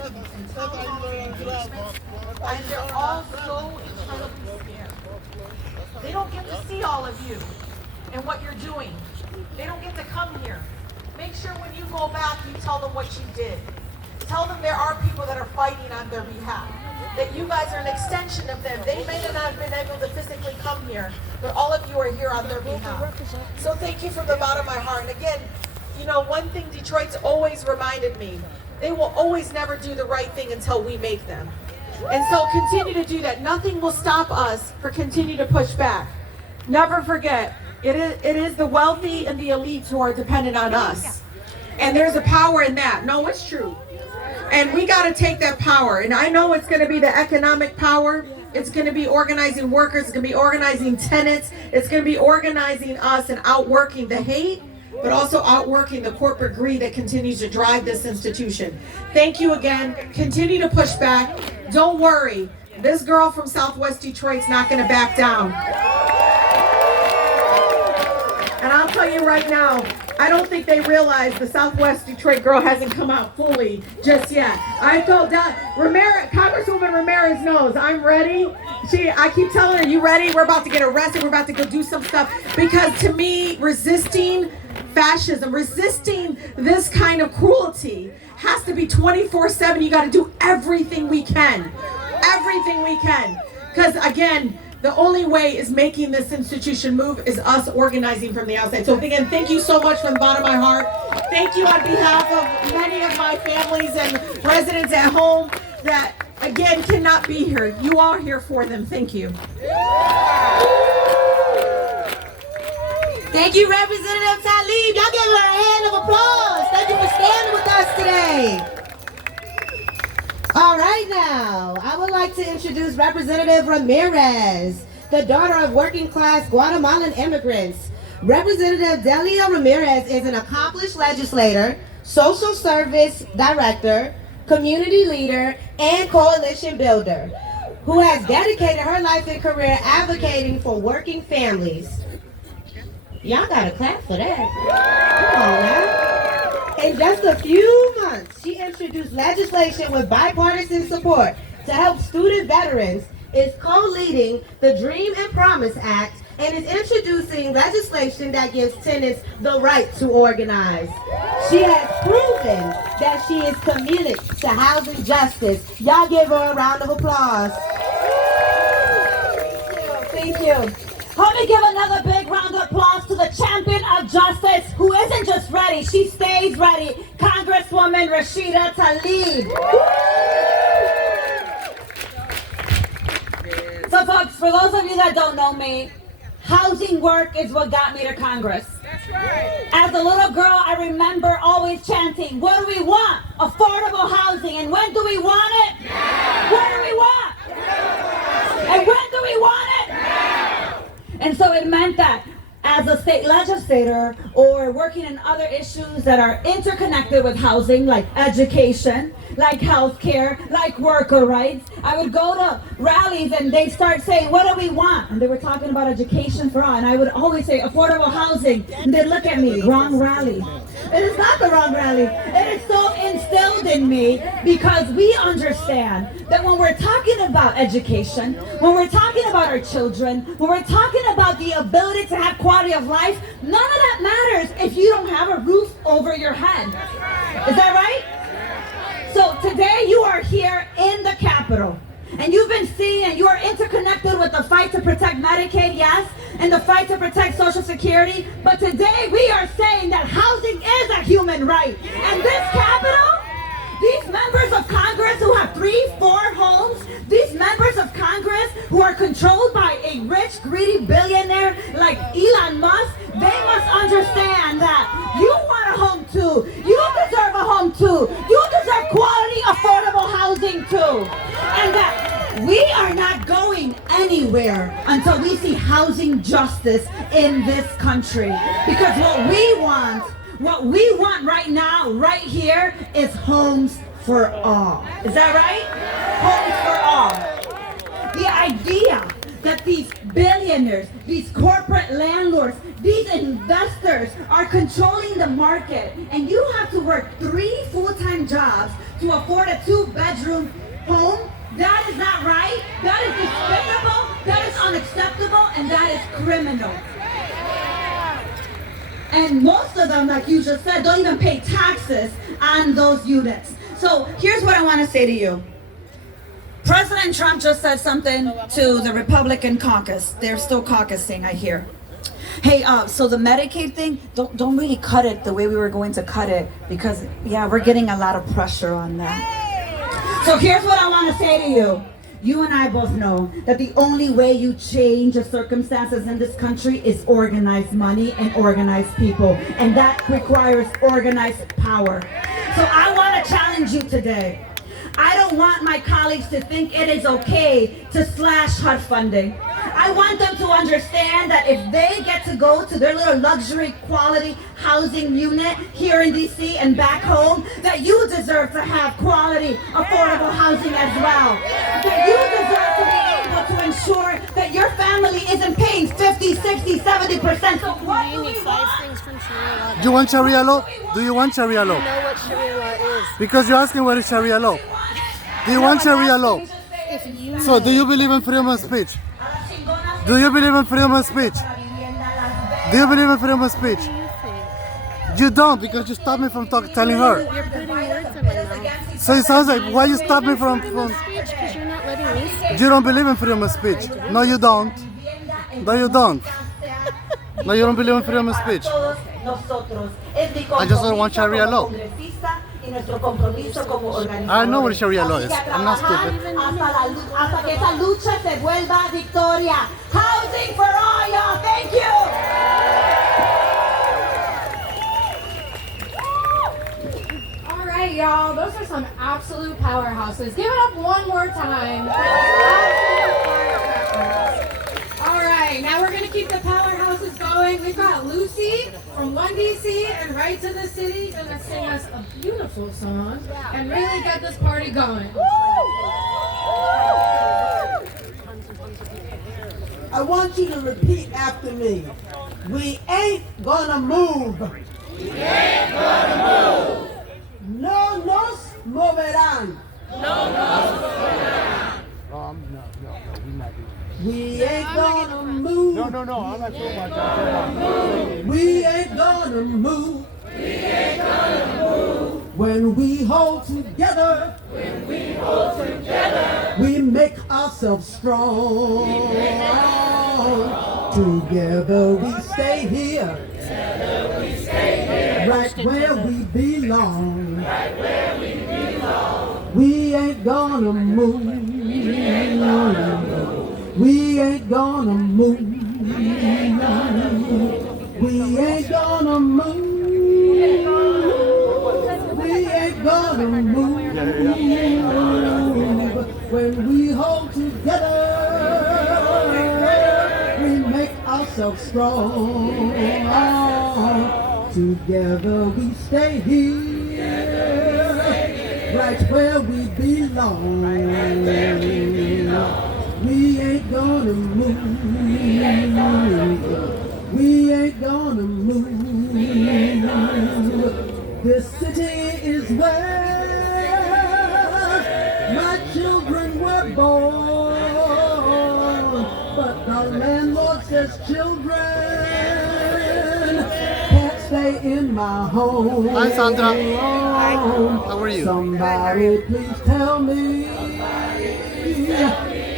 and townhomes and basements, and they're all so incredibly scared. They don't get to see all of you and what you're doing. They don't get to come here. Make sure when you go back, you tell them what you did. Tell them there are people that are fighting on their behalf, that you guys are an extension of them. They may not have been able to physically come here, but all of you are here on their behalf. So thank you from the bottom of my heart. And again, you know, one thing Detroit's always reminded me, they will always never do the right thing until we make them. And so continue to do that. Nothing will stop us for continue to push back. Never forget, it is the wealthy and the elites who are dependent on us. And there's a power in that. No, it's true. And we got to take that power. And I know it's going to be the economic power. It's going to be organizing workers. It's going to be organizing tenants. It's going to be organizing us and outworking the hate, but also outworking the corporate greed that continues to drive this institution. Thank you again. Continue to push back. Don't worry. This girl from Southwest Detroit's not going to back down. And I'll tell you right now, I don't think they realize the Southwest Detroit girl hasn't come out fully just yet. I told Ramirez, Congresswoman Ramirez knows I'm ready. I keep telling her, you ready? We're about to get arrested. We're about to go do some stuff. Because to me, resisting fascism, resisting this kind of cruelty has to be 24/7. You got to do everything we can. Everything we can. Because again, the only way is making this institution move is us organizing from the outside. So again, thank you so much from the bottom of my heart. Thank you on behalf of many of my families and residents at home that, again, cannot be here. You are here for them. Thank you. Thank you, Representative Tlaib. Y'all give her a hand of applause. Thank you for standing with us today. All right, now, I would like to introduce Representative Ramirez, the daughter of working-class Guatemalan immigrants. Representative Delia Ramirez is an accomplished legislator, social service director, community leader, and coalition builder, who has dedicated her life and career advocating for working families. Y'all gotta clap for that. Come on now. In just a few months, she introduced legislation with bipartisan support to help student veterans, is co-leading the Dream and Promise Act, and is introducing legislation that gives tenants the right to organize. She has proven that she is committed to housing justice. Y'all give her a round of applause. Thank you. Let me give another big round of applause to the champion of justice, who isn't just ready, she stays ready, Congresswoman Rashida Tlaib. So folks, for those of you that don't know me, housing work is what got me to Congress. That's right. As a little girl, I remember always chanting, what do we want? Affordable housing. And when do we want it? Now. What do we want? And when do we want it? Now. And so it meant that as a state legislator or working in other issues that are interconnected with housing, like education, like healthcare, like worker rights, I would go to rallies and they'd start saying, what do we want? And they were talking about education for all. And I would always say affordable housing. And they'd look at me, wrong rally. It is not the wrong rally. It is so instilled in me because we understand that when we're talking about education, when we're talking about our children, when we're talking about the ability to have quality of life, none of that matters if you don't have a roof over your head. Is that right? So today you are here in the Capitol. And you've been seeing, and you are interconnected with the fight to protect Medicaid, yes, and the fight to protect Social Security. But today we are saying that housing is a human right. And this Capitol, these members of Congress who have 3, 4 homes, these members of Congress who are controlled by a rich, greedy billionaire like Elon Musk, they must understand that you want a home too. You deserve a home too. You deserve quality, affordable housing too. And that we are not going anywhere until we see housing justice in this country. Because what we want right now, right here, is homes for all. Is that right? Homes for all. The idea that these billionaires, these corporate landlords, these investors are controlling the market, and you have to work 3 full-time jobs to afford a 2-bedroom home. That is not right. That is despicable. That is unacceptable. And that is criminal. And most of them, like you just said, don't even pay taxes on those units. So here's what I want to say to you. President Trump just said something to the Republican caucus. They're still caucusing, I hear. Hey, so the Medicaid thing, don't really cut it the way we were going to cut it, because yeah, we're getting a lot of pressure on that. So here's what I want to say to you. You and I both know that the only way you change the circumstances in this country is organized money and organized people. And that requires organized power. So I want to challenge you today. I don't want my colleagues to think it is okay to slash HUD funding. I want them to understand that if they get to go to their little luxury quality housing unit here in DC and back home, that you deserve to have quality affordable housing as well. That you deserve to be able to ensure that your family isn't paying 50, 60, 70%. So what do we want? Do you want Sharia law? Do you want Sharia law? I know what Sharia law is. Because you're asking what is Sharia law. Do you want Sharia law? If you So do you believe in freedom of speech? Do you believe in freedom of speech? Do you believe in freedom of speech? what do you think? You don't, because you stopped me from telling her. You're putting words in my mouth. So it sounds like, why you stop me from... Freedom of speech because you're not letting me speak. You don't believe in freedom of speech. No, you don't. No, you don't. No, you don't believe in freedom of speech. I just don't want Sharia law. I know what Sharia law is. I'm not stupid. Hasta que esa lucha se vuelva victoria. Housing for all, y'all. Thank you. All right, y'all. Those are some absolute powerhouses. Give it up one more time. Absolute firecrackers. All right, now we're going to keep the powerhouses going. We've got Lucy from 1DC and Right to the City going to sing us a beautiful song and really get this party going. I want you to repeat after me. We ain't gonna move. We ain't gonna move. No nos moverán. No nos moverán. No, we're not doing We ain't gonna move. No, I'm not talking about that. We ain't gonna move. We ain't gonna move. When we hold together. When we hold together. We make ourselves strong. Together we stay here. Together we stay here. Right where we belong. Right where we belong. We ain't gonna move. We ain't gonna move. We ain't gonna move. We ain't gonna move. We ain't gonna move. When we hold together, we make ourselves strong. Together we stay here, right where we belong. We ain't gonna move. We ain't gonna move. This city is where my children were born, but the landlord says children can't stay in my home. Hi, Sandra. How are you? Somebody please tell me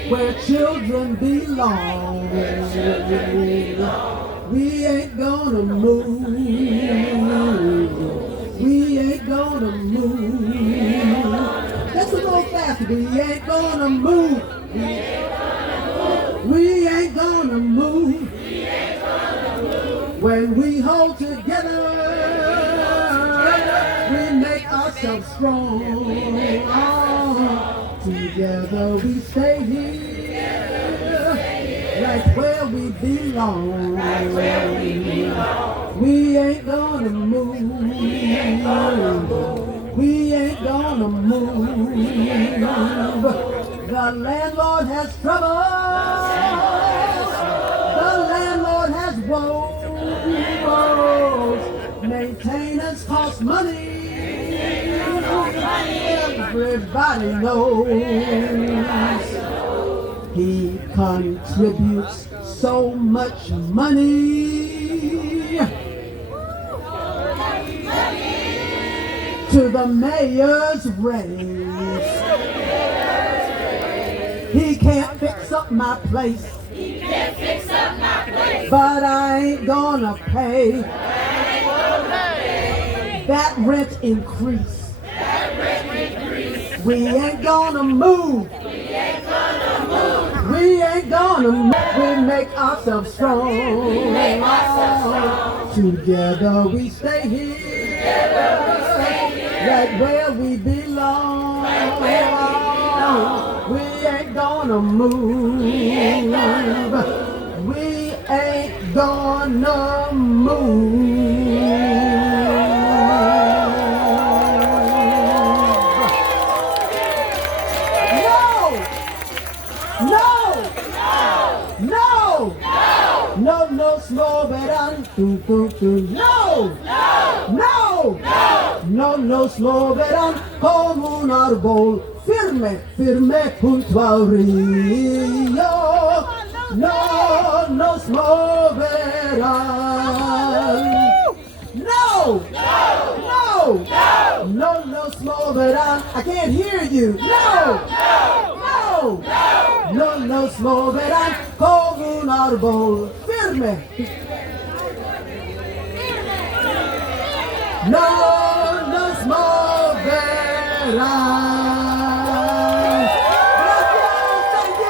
where children belong. We ain't gonna move. We ain't gonna move. Just a little faster. We ain't gonna move. We ain't gonna move. When we hold together, we make ourselves strong. Together we stay here, right where we belong. We ain't gonna move. We ain't gonna move. The landlord has trouble. The landlord has woes. Maintenance costs money. everybody knows. He contributes so much money to the mayor's race. He can't fix up my place. But I ain't gonna pay that rent increase. We ain't gonna move. We ain't gonna move. We make ourselves strong. Together we stay here. Right where we belong. We ain't gonna move. We ain't gonna move. No, slow down. No, slow down. Como un árbol firme, junto al río. No, slow down. No, slow down. I can't hear you. No, slow down. Como un árbol firme. No, slow down. Thank you.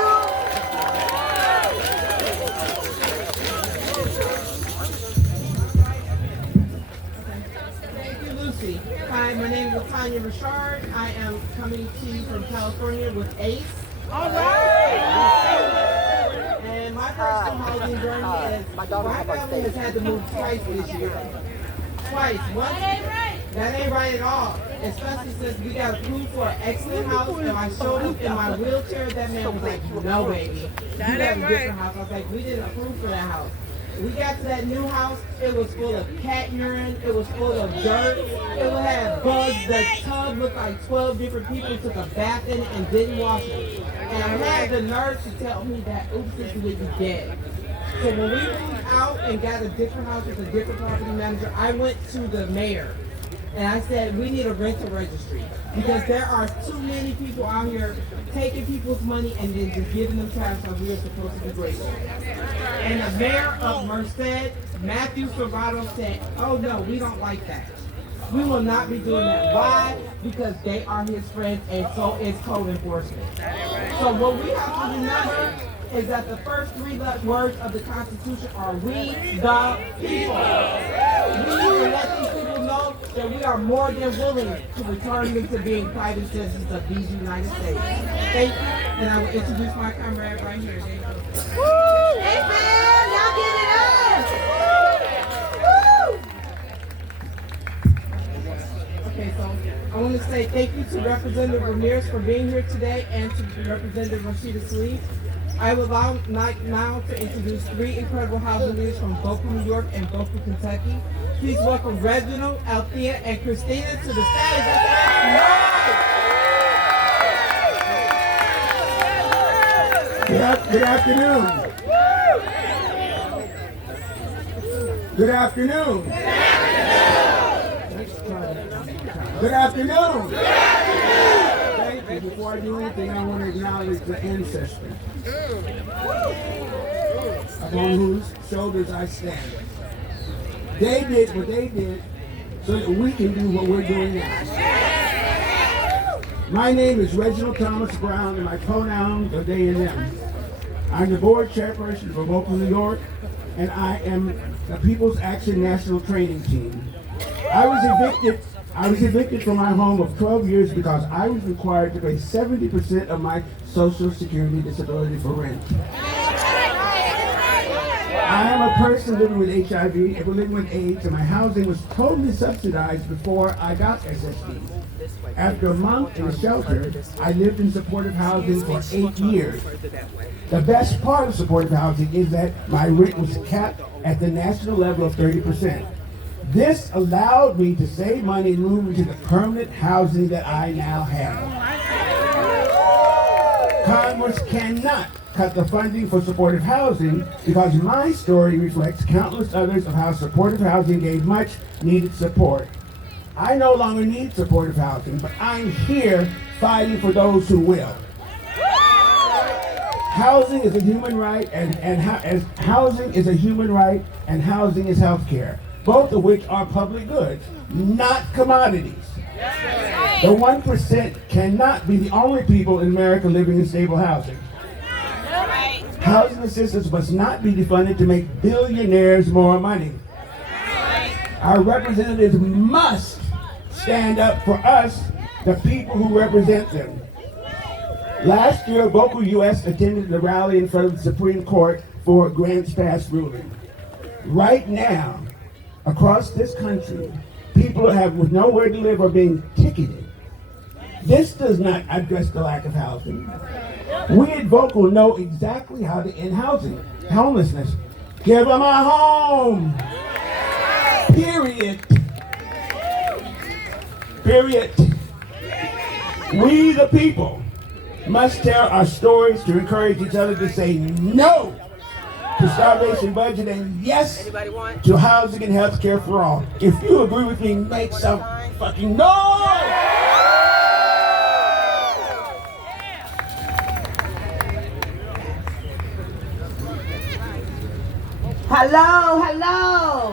Thank you, Lucy. Hi, my name is Tanya Richard. I am coming to you from California with ACE. All right. And my personal housing journey is my family has had to move twice this year. Twice. Once. That ain't right at all. Especially since we got approved for an excellent house, and I showed up in my wheelchair. That man was like, "No, baby, you got a different house." I was like, "We didn't approve for that house." We got to that new house, it was full of cat urine, it was full of dirt, it would have bugs. The tub looked like 12 different people took a bath in it and didn't wash it. And I had the nerve to tell me that, oops, this would be dead. So when we moved out and got a different house with a different property manager, I went to the mayor and I said, we need a rental registry because there are too many people out here taking people's money and then just giving them trash like we are supposed to be grateful. And the mayor of Merced, Matthew Serrato, said, oh no, we don't like that. We will not be doing that. Why? Because they are his friends and so is code enforcement. So what we have to remember is that the first three words of the Constitution are we the people. We need to let these people know that we are more than willing to return them to being private citizens of these United States. Thank you, and I will introduce my comrade right here. Thank you. Woo! Amen! Y'all give it up! Woo! Okay, so I want to say thank you to Representative Ramirez for being here today and to Representative Rashida Slee. I would like now to introduce three incredible housing leaders from Boca, New York and Boca, Kentucky. Please welcome Reginald, Althea, and Christina to the stage. Good afternoon. Good afternoon. Good afternoon. Thank you. Before I do anything, I want to acknowledge the ancestors upon whose shoulders I stand. They did what they did so that we can do what we're doing now. My name is Reginald Thomas Brown, and my pronouns are they and them. I'm the board chairperson for Boca, New York, and I am the People's Action National Training Team. I was evicted from my home of 12 years because I was required to pay 70% of my Social Security disability for rent. I am a person living with HIV, living with AIDS, and my housing was totally subsidized before I got SSD. After a month in a shelter, I lived in supportive housing for 8 years. The best part of supportive housing is that my rent was capped at the national level of 30%. This allowed me to save money and move into the permanent housing that I now have. Congress cannot cut the funding for supportive housing because my story reflects countless others of how supportive housing gave much needed support. I no longer need supportive housing, but I'm here fighting for those who will. Housing is a human right, and housing is a human right, and housing is health care, both of which are public goods, not commodities. The 1% cannot be the only people in America living in stable housing. Housing assistance must not be defunded to make billionaires more money. Our representatives must stand up for us, the people who represent them. Last year, Vocal US attended the rally in front of the Supreme Court for Grants Pass ruling. Right now, across this country, people with nowhere to live are being ticketed. This does not address the lack of housing. We at Vocal know exactly how to end homelessness. Give them a home. Period. Period. We the people must tell our stories to encourage each other to say no to starvation budget and yes to housing and health care for all. If you agree with me, make some fucking noise! Hello, hello.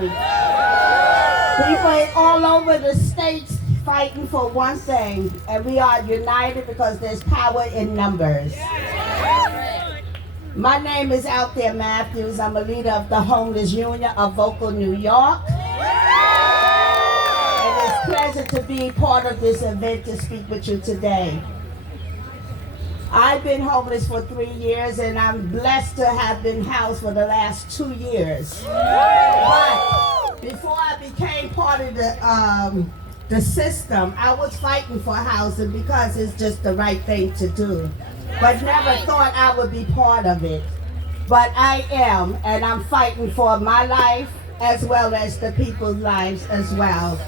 People all over the states fighting for one thing, and we are united because there's power in numbers. My name is Out There Matthews. I'm a leader of the Homeless Union of Vocal, New York. And it's a pleasure to be part of this event to speak with you today. I've been homeless for 3 years, and I'm blessed to have been housed for the last 2 years. But before I became part of the system, I was fighting for housing because it's just the right thing to do. But never thought I would be part of it. But I am, and I'm fighting for my life as well as the people's lives as well.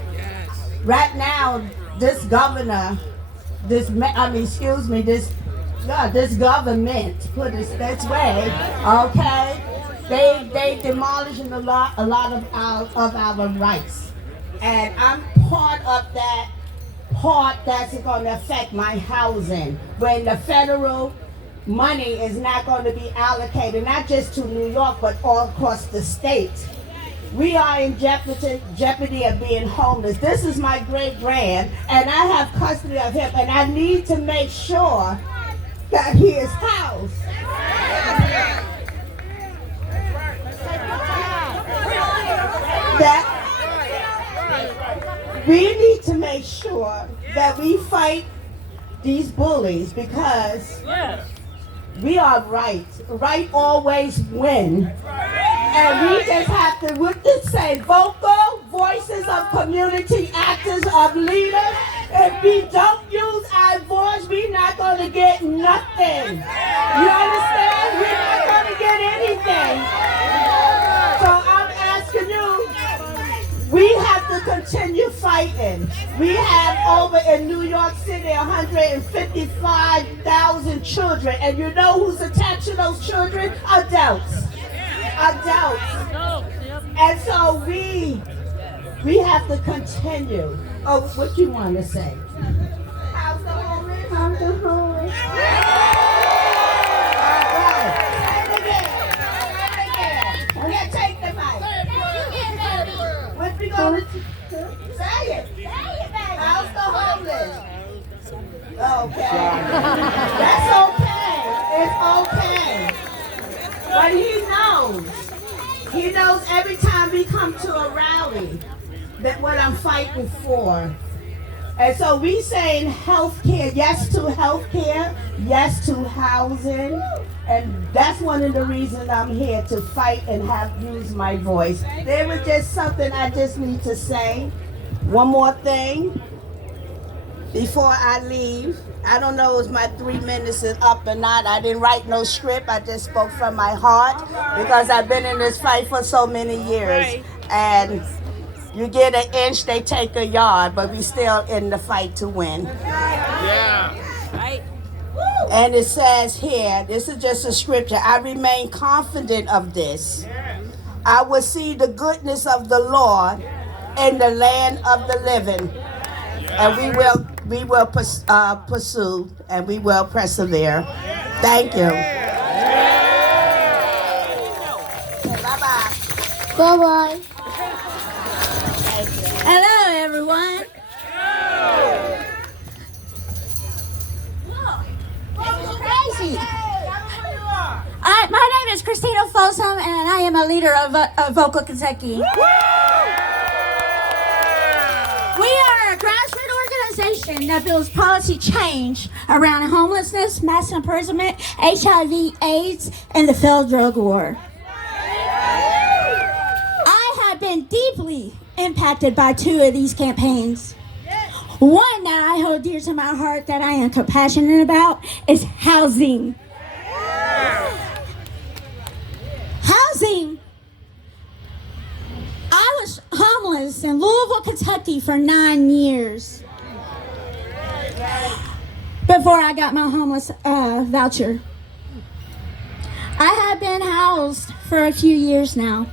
Right now, this governor, this government, put it this way, okay? They demolishing a lot of our rights. And I'm part of that part that's going to affect my housing. When the federal money is not going to be allocated, not just to New York, but all across the state. We are in jeopardy of being homeless. This is my great-grand, and I have custody of him, and I need to make sure that he is housed. That we need to make sure that we fight these bullies because we are right. Right always win. And we just have to, what this say, vocal voices of community, actors, of leaders. If we don't use our voice, we're not going to get nothing. You understand? We're not going to get anything. So I'm asking you, we have to continue fighting. We have over in New York City 155,000 children. And you know who's attached to those children? Adults. And so we have to continue. Oh, what you want to say? How's the homeless? How's the homeless? All right. Yeah, take the mic. What we gonna say it? How's the homeless? Okay. That's okay. It's okay. But he knows every time we come to a rally that what I'm fighting for. And so we saying health care, yes to health care, yes to housing. And that's one of the reasons I'm here to fight and use my voice. There was just something I just need to say. One more thing before I leave. I don't know if my 3 minutes is up or not. I didn't write no script. I just spoke from my heart because I've been in this fight for so many years. And You get an inch, they take a yard, but we still in the fight to win. And it says here, this is just a scripture, I remain confident of this. I will see the goodness of the Lord in the land of the living. And we will pursue and we will persevere. Thank you. Bye-bye. Bye-bye. Hello, everyone. Crazy. My name is Christina Folsom, and I am a leader of Vocal Kentucky. We are a grassroots organization that builds policy change around homelessness, mass imprisonment, HIV, AIDS, and the failed drug war. I have been deeply impacted by two of these campaigns. One that I hold dear to my heart that I am compassionate about is housing. Housing. I was homeless in Louisville, Kentucky for 9 years before I got my homeless voucher. I have been housed for a few years now.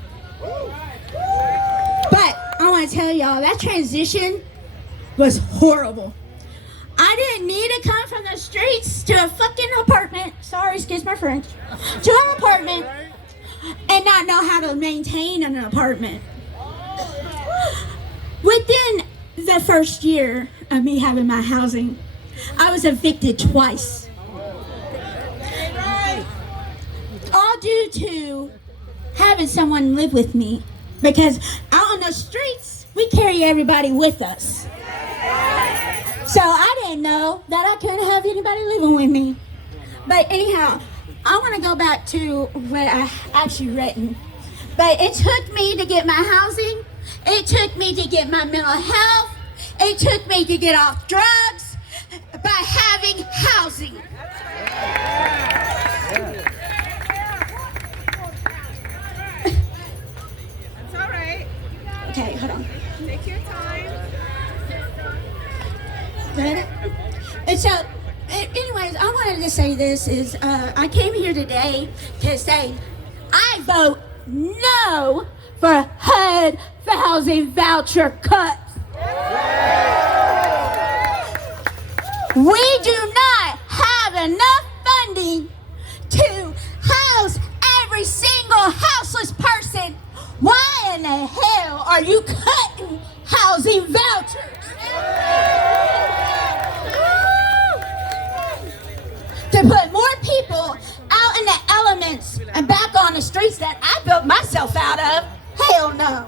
But I want to tell y'all, that transition was horrible. I didn't need to come from the streets to a fucking apartment. Sorry, excuse my French. To an apartment and not know how to maintain an apartment. Within the first year of me having my housing, I was evicted twice. All due to having someone live with me, because out on the streets, we carry everybody with us. So I didn't know that I couldn't have anybody living with me. But anyhow, I want to go back to what I actually written. But it took me to get my housing. It took me to get my mental health. It took me to get off drugs by having housing. It's all right. Okay, hold on. Take your time. And so, anyways, I wanted to say this is, I came here today to say, I vote no for HUD housing voucher cuts. We do not have enough funding to house every single houseless person. Why in the hell are you cutting housing vouchers? To put more people out in the elements and back on the streets that I built myself out of? Hell no.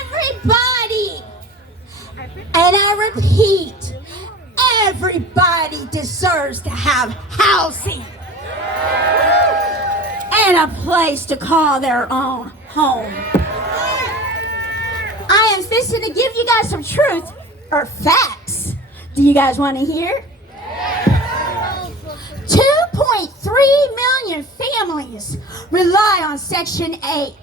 Everybody, and I repeat, everybody deserves to have housing and a place to call their own home. I am fixing to give you guys some truth or facts. Do you guys want to hear? 2.3 million families rely on Section 8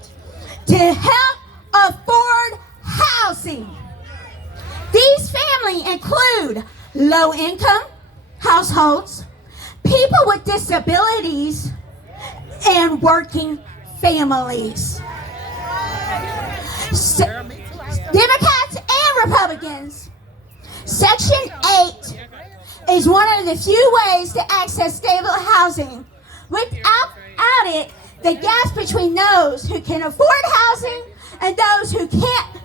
to help afford housing. These families include low-income households, people with disabilities, and working families. Democrats and Republicans, Section 8 is one of the few ways to access stable housing. Without it, the gap between those who can afford housing and those who can't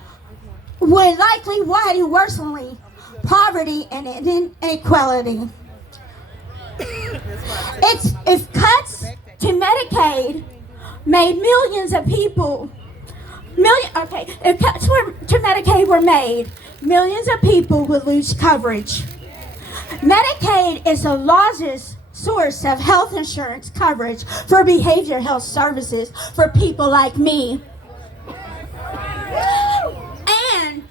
would likely widen worsenly poverty and inequality. If cuts to Medicaid made millions of people, if cuts to Medicaid were made, millions of people would lose coverage. Medicaid is the largest source of health insurance coverage for behavioral health services for people like me. And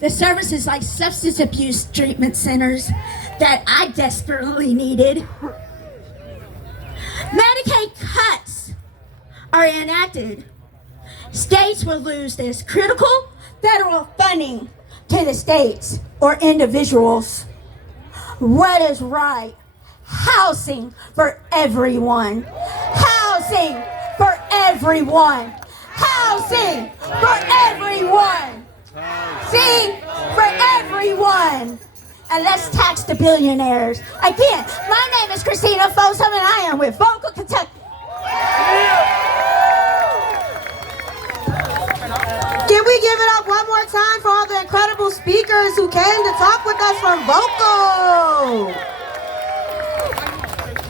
the services like substance abuse treatment centers that I desperately needed. Medicaid cuts are enacted States will lose this critical federal funding to the states or individuals. What is right? Housing for everyone. Housing for everyone. Housing for everyone. See? For everyone. And let's tax the billionaires. Again, my name is Christina Fossum and I am with Vocal Kentucky. Can we give it up one more time for all the incredible speakers who came to talk with us from Vocal?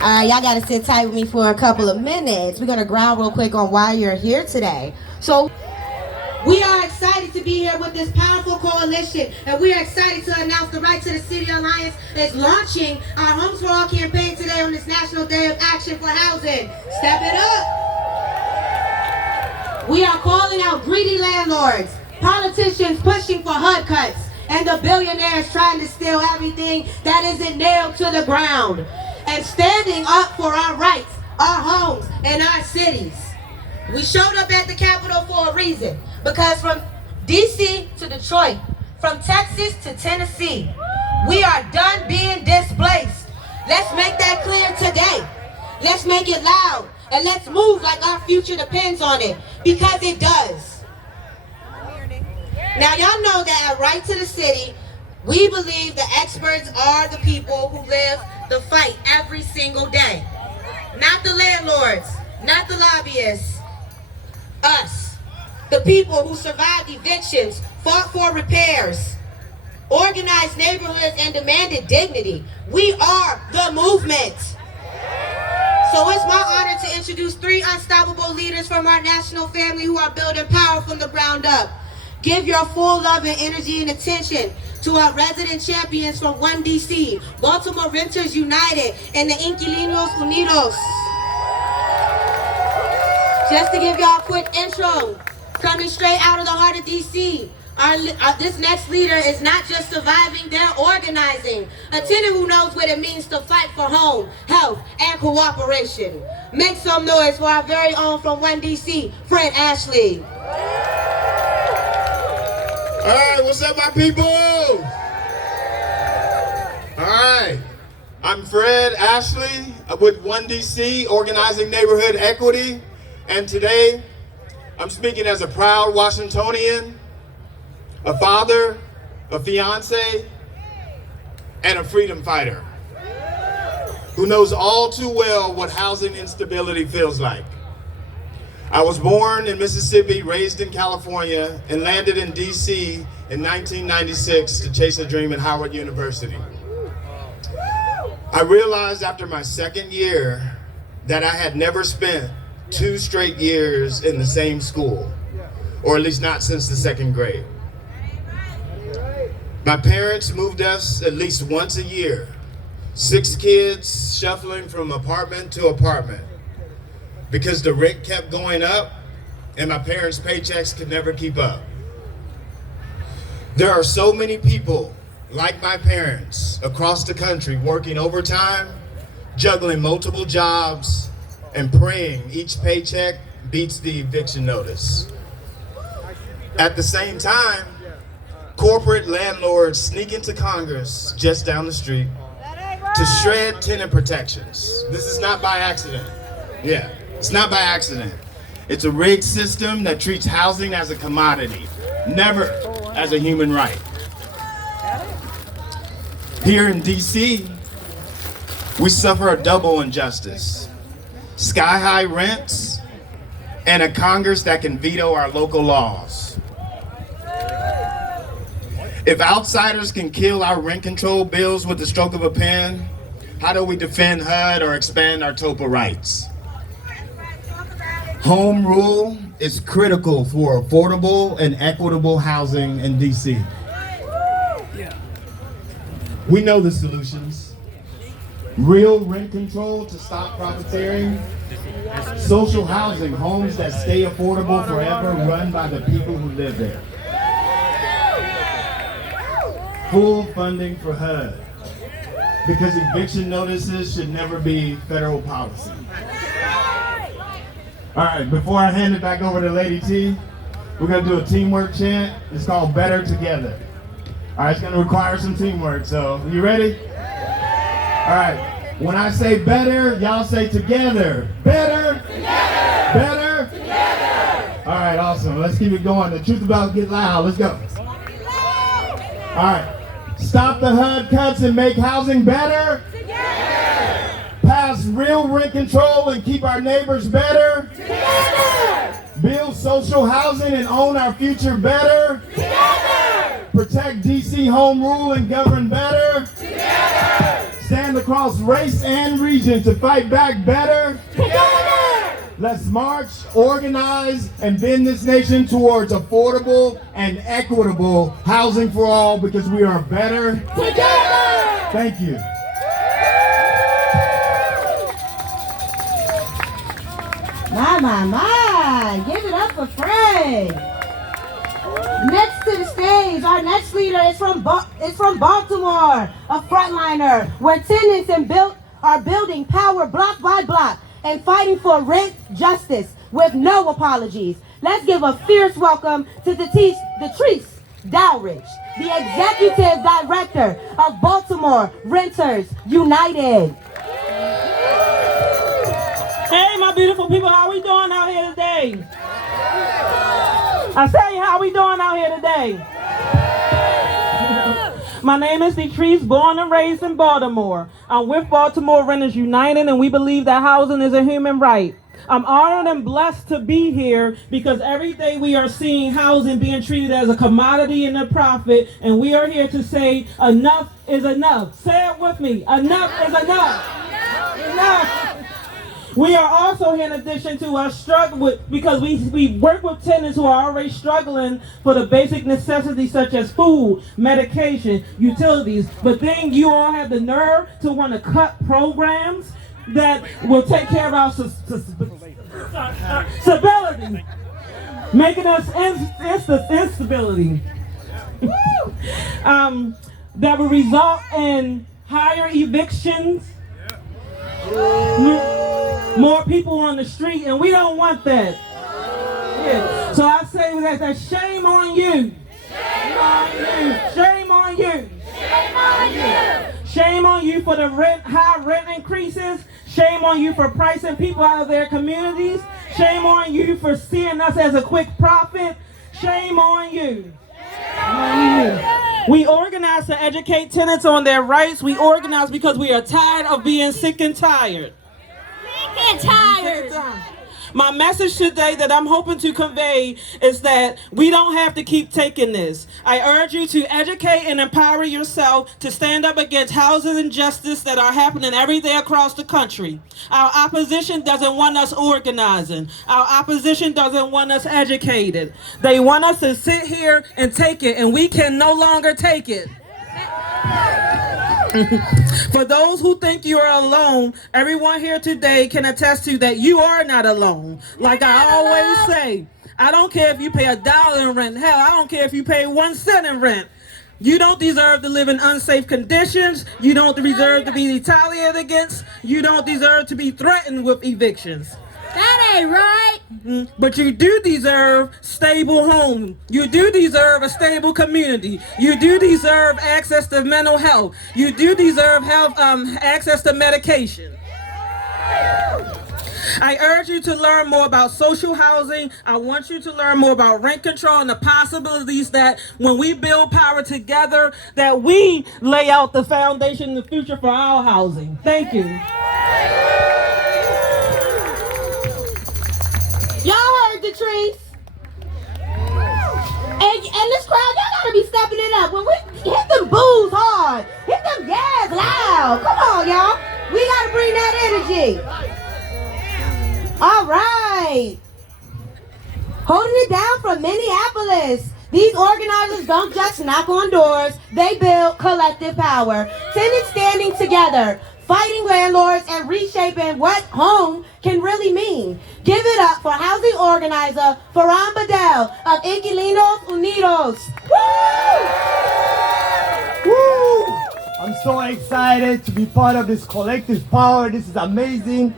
All right, y'all got to sit tight with me for a couple of minutes. We're going to ground real quick on why you're here today. So, we are excited to be here with this powerful coalition, and we are excited to announce the Right to the City Alliance is launching our Homes for All campaign today on this National Day of Action for Housing. Step it up. We are calling out greedy landlords, politicians pushing for HUD cuts, and the billionaires trying to steal everything that isn't nailed to the ground, and standing up for our rights, our homes, and our cities. We showed up at the Capitol for a reason, because from DC to Detroit, from Texas to Tennessee, we are done being displaced. Let's make that clear today. Let's make it loud, and let's move like our future depends on it, because it does. Now y'all know that at Right to the City, we believe the experts are the people who live the fight every single day. Not the landlords, not the lobbyists. Us, the people who survived evictions, fought for repairs, organized neighborhoods, and demanded dignity. We are the movement. So it's my honor to introduce 3 unstoppable leaders from our national family who are building power from the ground up. Give your full love and energy and attention to our resident champions from 1DC, Baltimore Renters United, and the Inquilinos Unidos. Just to give y'all a quick intro, coming straight out of the heart of DC, this next leader is not just surviving, they're organizing. A tenant who knows what it means to fight for home, health, and cooperation. Make some noise for our very own from 1DC, Fred Ashley. All right, what's up, my people? All right, I'm Fred Ashley with 1DC, Organizing Neighborhood Equity. And today, I'm speaking as a proud Washingtonian, a father, a fiance, and a freedom fighter who knows all too well what housing instability feels like. I was born in Mississippi, raised in California, and landed in DC in 1996 to chase a dream at Howard University. I realized after my second year that I had never spent 2 straight years in the same school, or at least not since the 2nd grade. My parents moved us at least once a year, 6 kids shuffling from apartment to apartment, because the rent kept going up and my parents' paychecks could never keep up. There are so many people like my parents across the country working overtime, juggling multiple jobs, and praying each paycheck beats the eviction notice. At the same time, corporate landlords sneak into Congress just down the street to shred tenant protections. This is not by accident. Yeah, it's not by accident. It's a rigged system that treats housing as a commodity, never as a human right. Here in DC, we suffer a double injustice: sky-high rents and a Congress that can veto our local laws. If outsiders can kill our rent control bills with the stroke of a pen, how do we defend HUD or expand our TOPA rights? Home rule is critical for affordable and equitable housing in DC. We know the solutions: real rent control to stop profiteering, social housing, homes that stay affordable forever, run by the people who live there, full funding for HUD, because eviction notices should never be federal policy. All right, before I hand it back over to Lady T, We're gonna do a teamwork chant. It's called Better Together. All right, it's gonna require some teamwork, so you ready? All right, when I say better, y'all say together. Better. Together. Better. Together. All right, awesome. Let's keep it going. The truth about to get loud. Let's go. All right. Stop the HUD cuts and make housing better. Together. Pass real rent control and keep our neighbors better. Together. Build social housing and own our future better. Together. Protect DC home rule and govern better. Together. Stand across race and region to fight back better. Together. Let's march, organize, and bend this nation towards affordable and equitable housing for all, because we are better together. Thank you. My. Give it up for Fred. Next to the stage, our next leader is from Baltimore, a frontliner where tenants are building power block by block and fighting for rent justice with no apologies. Let's give a fierce welcome to Latrice Dowrich, the Executive Director of Baltimore Renters United. Hey, my beautiful people, how we doing out here today? I say, how we doing out here today? My name is Latrice, born and raised in Baltimore. I'm with Baltimore Renters United, and we believe that housing is a human right. I'm honored and blessed to be here because every day we are seeing housing being treated as a commodity and a profit, and we are here to say enough is enough. Say it with me. Enough is enough. Enough. We are also here in addition to our struggle with, because we work with tenants who are already struggling for the basic necessities such as food, medication, utilities. But then you all have the nerve to want to cut programs that will take care of our stability, making us instability. That will result in higher evictions, more people on the street, and we don't want that. Yeah. So I say that shame on you. Shame on you. Shame on you. Shame on you. Shame on you for the high rent increases. Shame on you for pricing people out of their communities. Shame on you for seeing us as a quick profit. Shame on you. Shame on you. We organize to educate tenants on their rights. We organize because we are tired of being sick and tired. Sick and tired. My message today that I'm hoping to convey is that we don't have to keep taking this. I urge you to educate and empower yourself to stand up against housing injustice that are happening every day across the country. Our opposition doesn't want us organizing. Our opposition doesn't want us educated. They want us to sit here and take it, and we can no longer take it. For those who think you are alone, everyone here today can attest to that you are not alone. Like I always say, I don't care if you pay $1 in rent. Hell, I don't care if you pay 1 cent in rent. You don't deserve to live in unsafe conditions. You don't deserve to be retaliated against. You don't deserve to be threatened with evictions. That ain't right. But you do deserve stable home. You do deserve a stable community. You do deserve access to mental health. You do deserve access to medication. I urge you to learn more about social housing. I want you to learn more about rent control and the possibilities that when we build power together, that we lay out the foundation in the future for our housing. Thank you. Y'all heard Latrice. And this crowd, y'all gotta be stepping it up. When we hit them boos hard, hit them gas loud. Come on, y'all. We gotta bring that energy. All right. Holding it down from Minneapolis. These organizers don't just knock on doors, they build collective power. Tenants standing together, fighting landlords and reshaping what home can really mean. Give it up for housing organizer Ferran Bedell of Inquilinos Unidos. Woo! Woo! I'm so excited to be part of this collective power. This is amazing.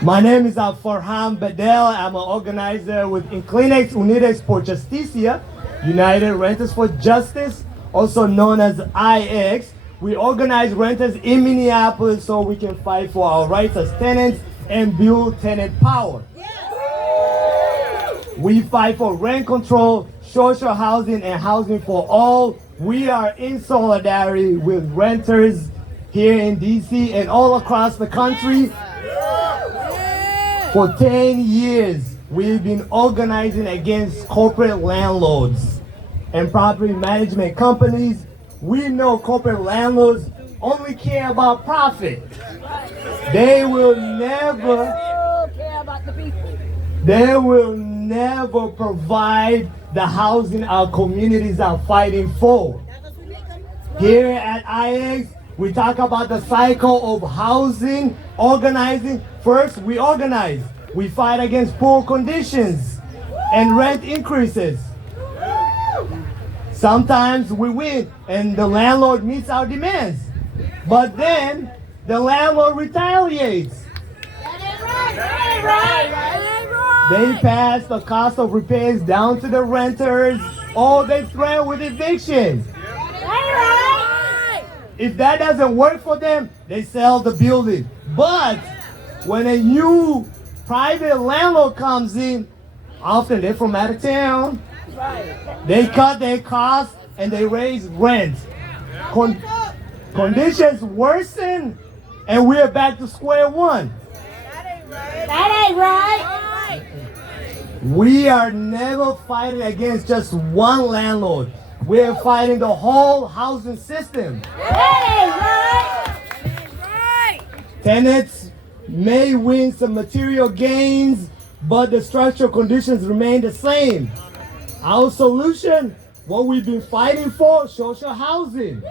My name is Farham Bedell. I'm an organizer with Inclinex Unides por Justicia, United Renters for Justice, also known as IX. We organize renters in Minneapolis so we can fight for our rights as tenants and build tenant power. We fight for rent control, social housing, and housing for all. We are in solidarity with renters here in DC and all across the country. For 10 years, we've been organizing against corporate landlords and property management companies. We know corporate landlords only care about profit. They will never provide the housing our communities are fighting for. Here at IX, we talk about the cycle of housing, organizing. First, we organize. We fight against poor conditions and rent increases. Sometimes we win and the landlord meets our demands. But then the landlord retaliates. They pass the cost of repairs down to the renters, or they threaten with eviction. If that doesn't work for them, they sell the building. But when a new private landlord comes in, often they're from out of town, they cut their costs and they raise rent. Conditions worsen and we're back to square one. That ain't right. We are never fighting against just one landlord. We're fighting the whole housing system. That ain't right. Tenants may win some material gains, but the structural conditions remain the same. Our solution, what we've been fighting for, social housing.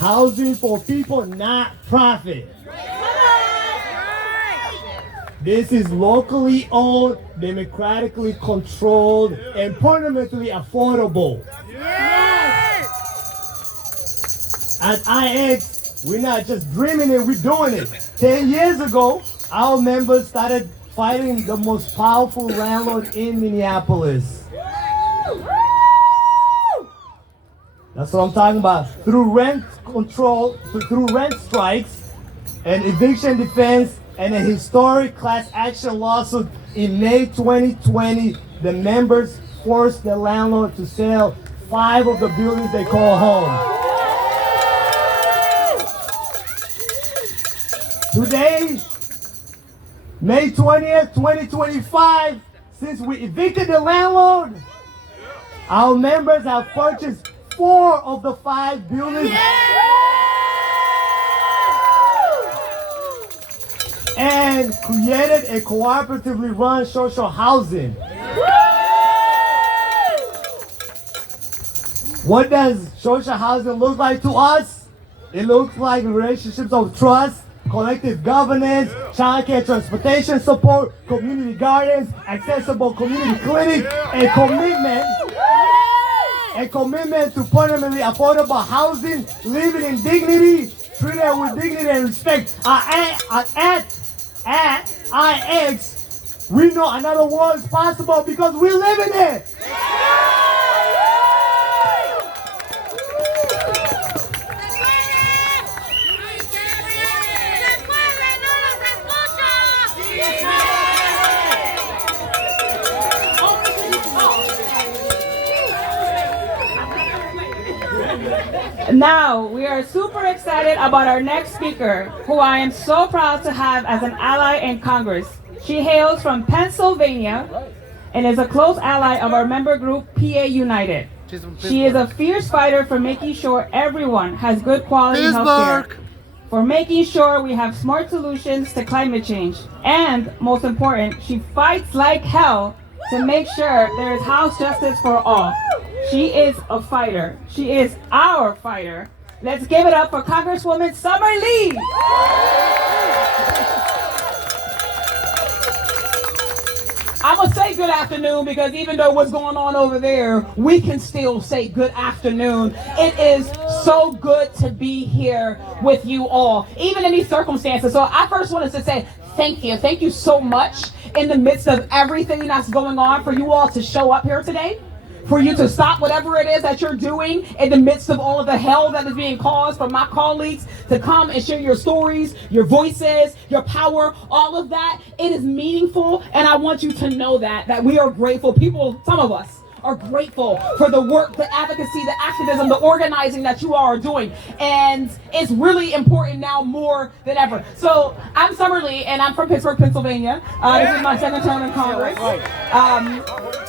Housing for people, not profit. This is locally owned, democratically controlled, and permanently affordable. At IX, we're not just dreaming it, we're doing it. 10 years ago, our members started fighting the most powerful landlord in Minneapolis. That's what I'm talking about. Through rent control, through rent strikes, and eviction defense, and a historic class action lawsuit in May 2020, the members forced the landlord to sell 5 of the buildings they call home. Today, May 20th, 2025, since we evicted the landlord, our members have purchased 4 of the 5 buildings and created a cooperatively run social housing. What does social housing look like to us? It looks like relationships of trust, collective governance, childcare transportation support, community gardens, accessible community clinic, and commitment to permanently affordable housing, living in dignity, treated with dignity and respect. At IX, we know another world is possible because we live in it. Now, we are super excited about our next speaker, who I am so proud to have as an ally in Congress. She hails from Pennsylvania and is a close ally of our member group, PA United. She is a fierce fighter for making sure everyone has good quality health care, for making sure we have smart solutions to climate change, and most important, she fights like hell to make sure there is house justice for all. She is a fighter. She is our fighter. Let's give it up for Congresswoman Summer Lee. I'm going to say good afternoon because even though what's going on over there, we can still say good afternoon. It is so good to be here with you all, even in these circumstances. So I first wanted to say thank you. Thank you so much in the midst of everything that's going on for you all to show up here today. For you to stop whatever it is that you're doing in the midst of all of the hell that is being caused for my colleagues to come and share your stories, your voices, your power, all of that. It is meaningful, and I want you to know that we are grateful. People, some of us, are grateful for the work, the advocacy, the activism, the organizing that you all are doing. And it's really important now more than ever. So I'm Summer Lee, and I'm from Pittsburgh, Pennsylvania. This is my second term in Congress.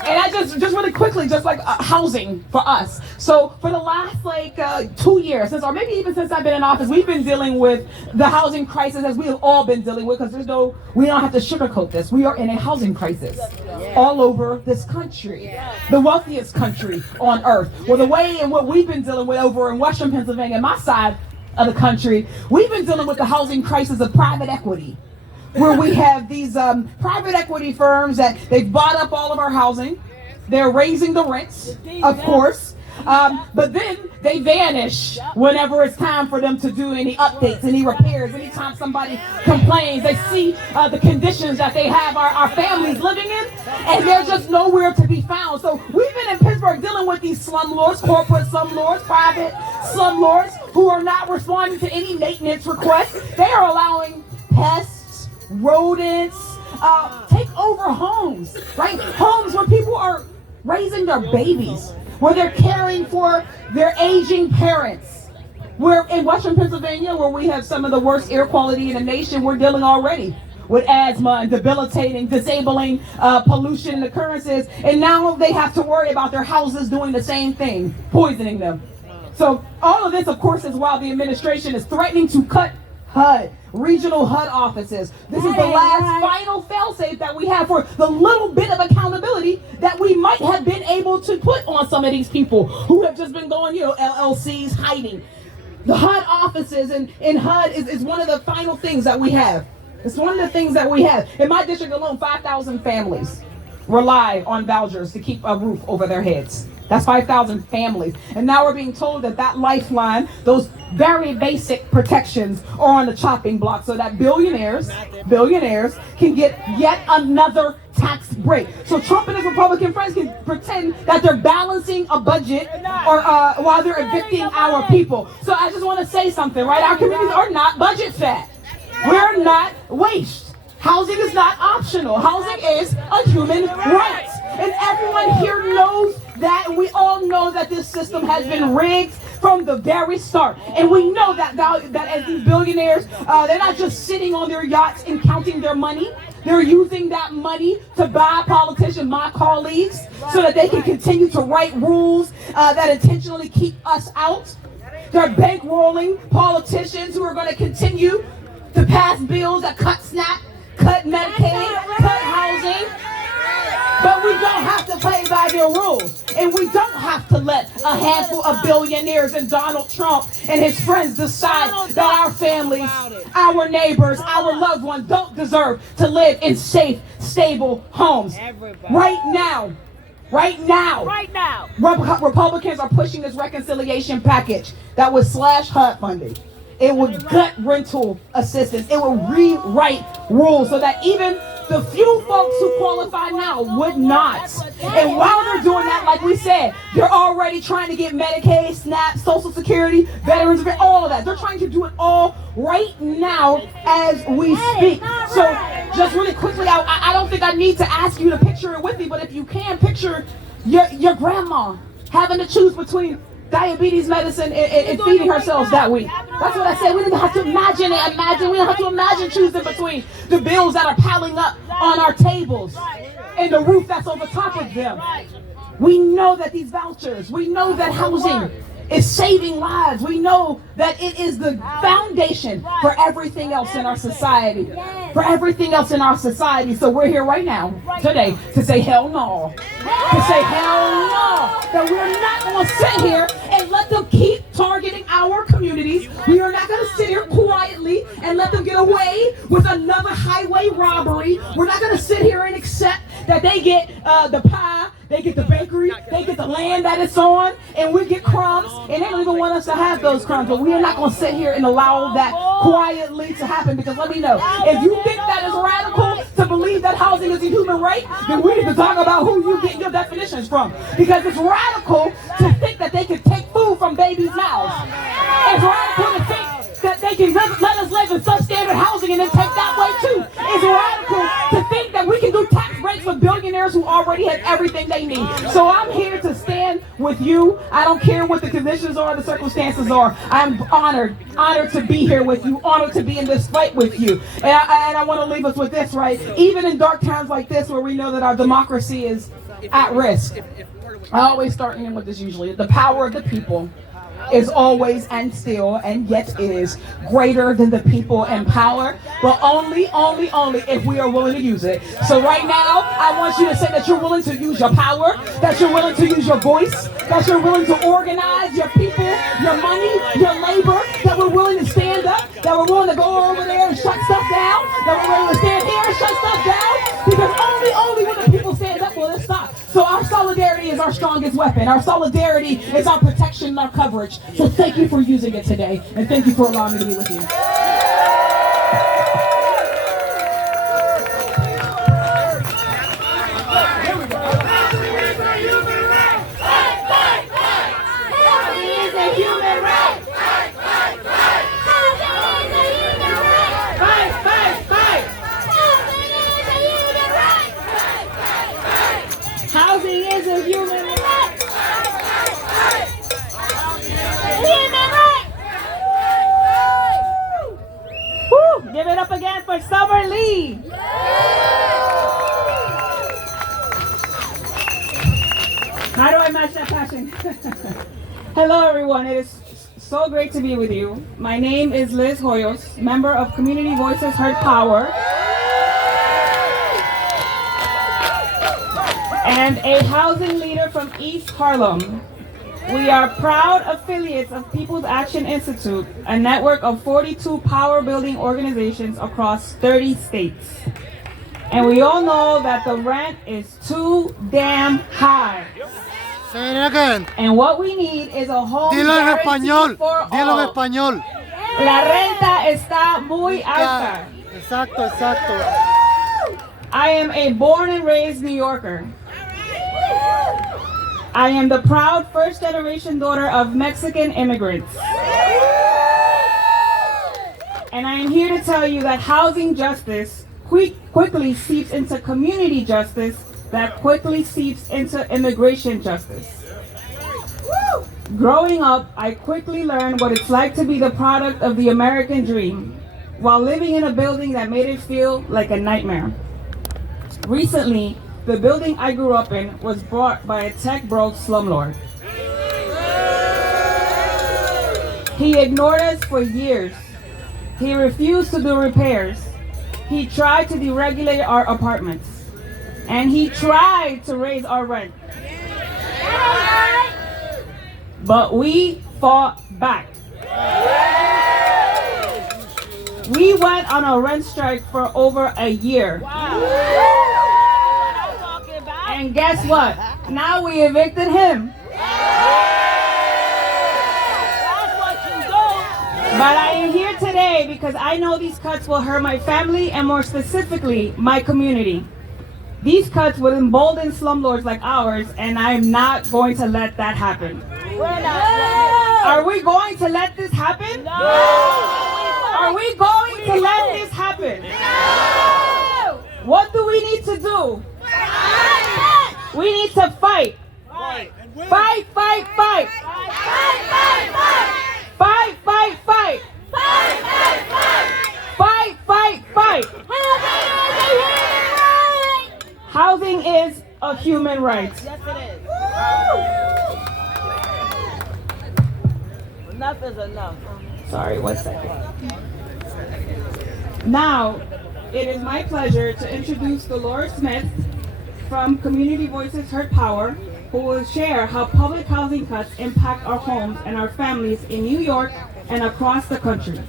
And I just really quickly, just like housing for us. So for the last 2 years, or maybe even since I've been in office, we've been dealing with the housing crisis as we have all been dealing with, because we don't have to sugarcoat this. We are in a housing crisis all over this country. The wealthiest country on earth. Well, the way and what we've been dealing with over in Western Pennsylvania, my side of the country, we've been dealing with the housing crisis of private equity, where we have these private equity firms that they've bought up all of our housing. They're raising the rents, of course, but then they vanish whenever it's time for them to do any updates, any repairs. Anytime somebody complains, they see the conditions that they have our families living in, and they're just nowhere to be found. So we've been in Pittsburgh dealing with these slumlords, corporate slumlords, private slumlords, who are not responding to any maintenance requests. They are allowing pests, rodents, take over homes, right? Homes where people are raising their babies, where they're caring for their aging parents. We're in Western Pennsylvania, where we have some of the worst air quality in the nation. We're dealing already with asthma and debilitating, disabling pollution and occurrences. And now they have to worry about their houses doing the same thing, poisoning them. So all of this, of course, is while the administration is threatening to cut HUD, regional HUD offices. This is the last final failsafe that we have for the little bit of accountability that we might have been able to put on some of these people who have just been going, LLCs hiding. The HUD offices in HUD is one of the final things that we have. It's one of the things that we have. In my district alone, 5,000 families rely on vouchers to keep a roof over their heads. That's 5,000 families. And now we're being told that lifeline, those very basic protections are on the chopping block so that billionaires can get yet another tax break. So Trump and his Republican friends can pretend that they're balancing a budget or while they're evicting our people. So I just want to say something, right? Our communities are not budget fat. We're not waste. Housing is not optional. Housing is a human right. And everyone here knows that, and we all know that this system has been rigged from the very start. And we know that as these billionaires, they're not just sitting on their yachts and counting their money. They're using that money to buy politicians, my colleagues, so that they can continue to write rules that intentionally keep us out. They're bankrolling politicians who are going to continue to pass bills that cut SNAP, cut Medicaid, cut housing. But we don't have to play by their rules. And we don't have to let a handful of billionaires and Donald Trump and his friends decide that our families, our neighbors, our loved ones don't deserve to live in safe, stable homes. Right now, Republicans are pushing this reconciliation package that would slash HUD funding. It would gut rental assistance. It would rewrite rules so that even the few folks who qualify now would not. And while they're doing that, like we said, they're already trying to get Medicaid, SNAP, Social Security, Veterans, all of that. They're trying to do it all right now as we speak. So just really quickly, I don't think I need to ask you to picture it with me, but if you can picture your grandma having to choose between diabetes medicine and feeding herself that week. That's what I said. We didn't have to imagine it. We don't have to imagine choosing between the bills that are piling up on our tables and the roof that's over top of them. We know that these vouchers, we know that housing is saving lives. We know that it is the foundation for everything else in our society. For everything else in our society. So we're here right now, today, to say hell no. To say hell no. That we're not going to sit here and let them keep targeting our communities. We are not going to sit here quietly and let them get away with another highway robbery. We're not going to sit here and accept that they get the pie, they get the bakery, they get the land that it's on, and we get crumbs, and they don't even want us to have those crumbs. But we are not going to sit here and allow that quietly to happen, because let me know, if you think that is radical to believe that housing is a human right, then we need to talk about who you get your definitions from, because it's radical to think that they can take food from babies' mouths. It's radical to think that they can let us live in substandard housing and then take that way too. It's radical to think that we can do tax breaks for billionaires who already have everything they need. So I'm here to stand with you. I don't care what the conditions are, the circumstances are. I'm honored to be here with you, honored to be in this fight with you. And I want to leave us with this, right? Even in dark times like this, where we know that our democracy is at risk, I always start in with this usually. The power of the people is always and still and yet is greater than the people in power, but only if we are willing to use it. So right now, I want you to say that you're willing to use your power, that you're willing to use your voice, that you're willing to organize your people, your money, your labor, that we're willing to stand up, that we're willing to go over there and shut stuff down, that we're willing to stand here and shut stuff down, because only when the people stand up will it stop. So our solidarity is our strongest weapon. Our solidarity is our protection and our coverage. So thank you for using it today, and thank you for allowing me to be with you. Housing is a human right. Give it up again for Summer Lee. How do I match that passion? Hello everyone, it is so great to be with you. My name is Liz Hoyos, member of Community Voices Heard Power, and a housing leader from East Harlem. We are proud affiliates of People's Action Institute, a network of 42 power building organizations across 30 states. And we all know that the rent is too damn high. Say it again. And what we need is a home Dilo en guarantee español. for Dilo en all. español. La renta está muy alta. Exacto, exacto. I am a born and raised New Yorker. I am the proud first-generation daughter of Mexican immigrants. And I am here to tell you that housing justice quickly seeps into community justice, that quickly seeps into immigration justice. Growing up, I quickly learned what it's like to be the product of the American dream, while living in a building that made it feel like a nightmare. Recently, the building I grew up in was bought by a tech-broke slumlord. He ignored us for years. He refused to do repairs. He tried to deregulate our apartments. And he tried to raise our rent. But we fought back. We went on a rent strike for over a year. And guess what? Now we evicted him. But I am here today because I know these cuts will hurt my family and more specifically, my community. These cuts will embolden slumlords like ours, and I'm not going to let that happen. Are we going to let this happen? No! Are we going to let this happen? No! What do we need to do? We need to fight. Fight, fight, fight. Fight, fight, fight. Fight, fight, fight. Fight, fight, fight. Housing is a human right. Yes, it is. Enough is enough. Sorry, 1 second. Now, it is my pleasure to introduce Dolores Smith from Community Voices Heard Power, who will share how public housing cuts impact our homes and our families in New York and across the country.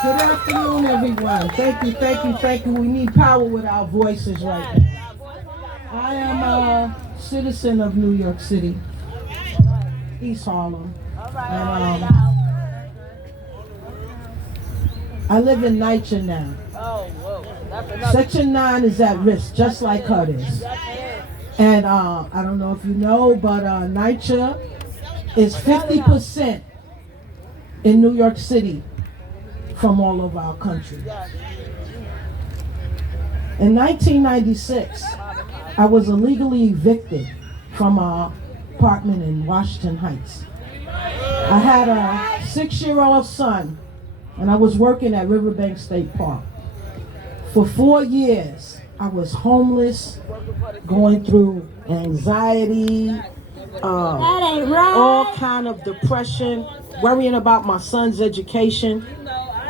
Good afternoon, everyone. Thank you, thank you, thank you. We need power with our voices right now. I am a citizen of New York City, East Harlem. And I live in NYCHA now. Section 9 is at risk, just like HUD is. And I don't know if you know, but NYCHA is 50% in New York City from all over our country. In 1996, I was illegally evicted from an apartment in Washington Heights. I had a 6-year-old son, and I was working at Riverbank State Park. For 4 years, I was homeless, going through anxiety, all kind of depression, worrying about my son's education.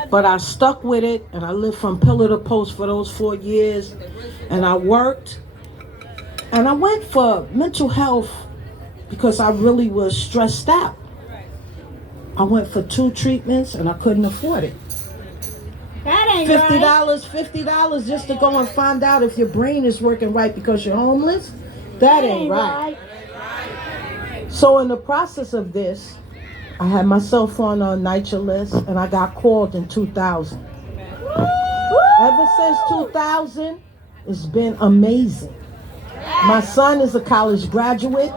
But I stuck with it, and I lived from pillar to post for those 4 years, and I worked. And I went for mental health because I really was stressed out. I went for 2 treatments, and I couldn't afford it. That ain't $50 just to go and find out if your brain is working right because you're homeless. That ain't right. So in the process of this, I had myself on a NYCHA list, and I got called in 2000. Ever since 2000, it's been amazing. My son is a college graduate.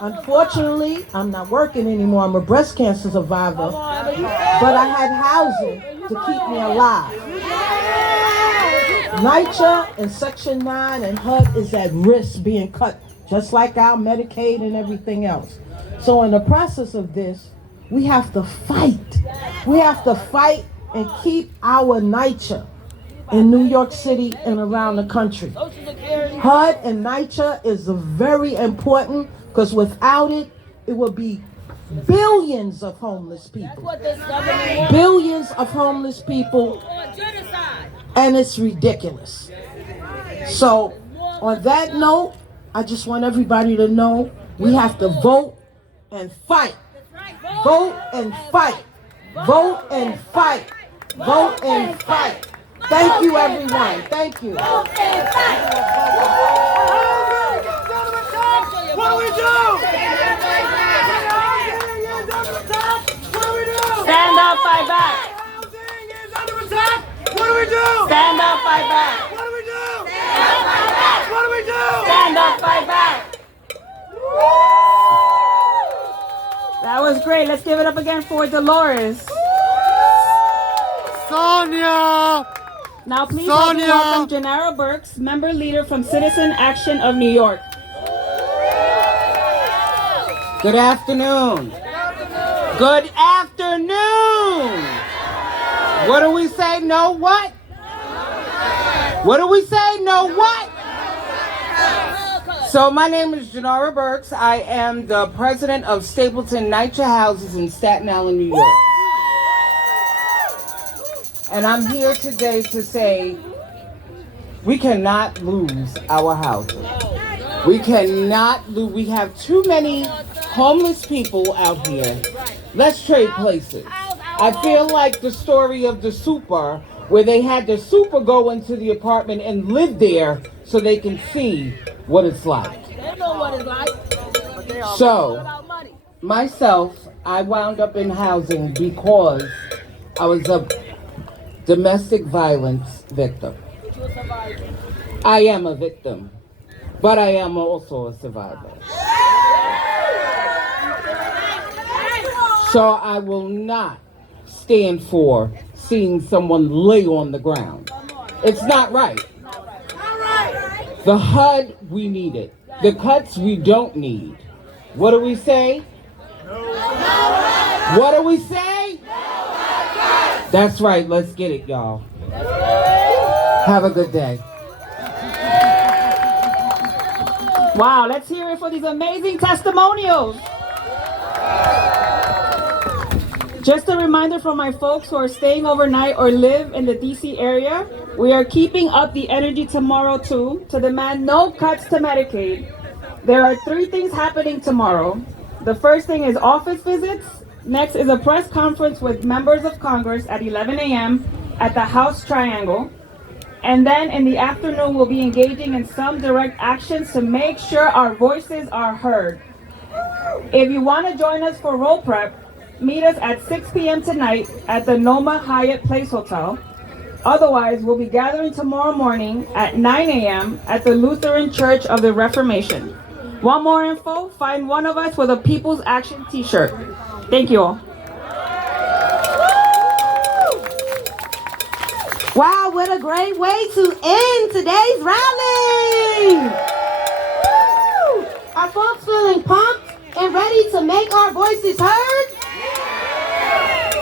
Unfortunately, I'm not working anymore. I'm a breast cancer survivor, but I had housing to keep me alive. NYCHA and Section 9 and HUD is at risk being cut, just like our Medicaid and everything else. So in the process of this, we have to fight. We have to fight and keep our NYCHA in New York City and around the country. HUD and NYCHA is very important because without it, it will be billions of homeless people. Billions of homeless people, and it's ridiculous. So on that note, I just want everybody to know we have to vote and fight. Vote and fight. Vote and fight. Vote and fight. Thank you, everyone. Thank you. What do we do? Stand up, fight back. What do we do? Stand up, fight back. What do we do? What do we do? Stand up, fight back. That was great. Let's give it up again for Dolores. Sonia! Now please Sonia! welcome Janara Burks, member leader from Citizen Action of New York. Good afternoon. Good afternoon. What do we say? No what? What do we say? No what? So my name is Janara Burks. I am the president of Stapleton NYCHA Houses in Staten Island, New York. And I'm here today to say we cannot lose our houses. We cannot lose. We have too many homeless people out here. Let's trade places. I feel like the story of the super, where they had the super go into the apartment and live there so they can see what it's like. They know what it's like. So, myself, I wound up in housing because I was a domestic violence victim. I am a victim, but I am also a survivor. So I will not stand for seeing someone lay on the ground. It's not right. The HUD, we need it. The cuts, we don't need. What do we say? What do we say? That's right. Let's get it, y'all. Have a good day. Wow, let's hear it for these amazing testimonials. Just a reminder for my folks who are staying overnight or live in the DC area, we are keeping up the energy tomorrow too to demand no cuts to Medicaid. There are 3 things happening tomorrow. The first thing is office visits Next is a press conference with members of Congress at 11 a.m. at the House Triangle. And then in the afternoon, we'll be engaging in some direct actions to make sure our voices are heard. If you want to join us for role prep, meet us at 6 p.m. tonight at the Noma Hyatt Place Hotel. Otherwise, we'll be gathering tomorrow morning at 9 a.m. at the Lutheran Church of the Reformation. Want more info? Find one of us with a People's Action t-shirt. Thank you all. Wow, what a great way to end today's rally! Woo! Are folks feeling pumped and ready to make our voices heard?